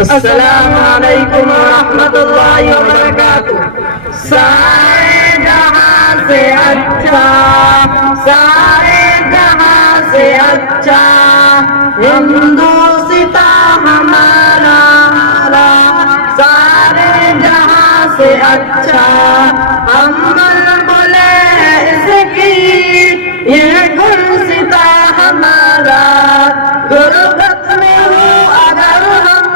अस्सलामु अलैकुम रहमतुल्लाहि व बरकातुहू। सारे जहां से अच्छा, सारे जहां से अच्छा हिंदुस्ता हमारा, सारे जहां से अच्छा हम बोले इसकी ये गुलसिता हमारा। गुरबत में हो अगर हम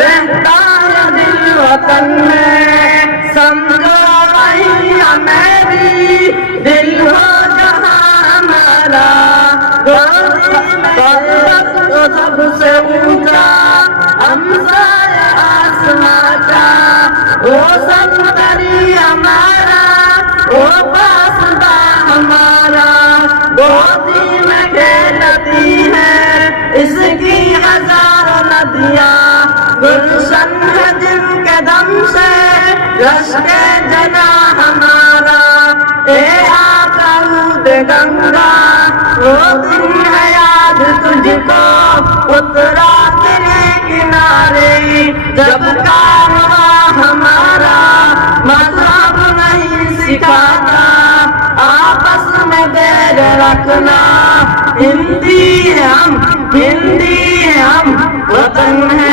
रहता है दिल वतन में, समझो वही मेरी दिल हो जहां हमारा। तो सबसे ऊंचा हमसा आसमां का, वो समुंदरी हमारा, वो पासदा हमारा। गोदी में खेलती है इसकी हजारों नदियां, गुलशन है जिनके दम से रश्के जना हमारा। ए आका दूध गंगा वो दिन है याद तुझको, उतरा तेरे किनारे जब कारवा हमारा। मजहब नहीं सिखाता आपस में बैर रखना, हिंदी है हम, हिंदी है हम, वतन है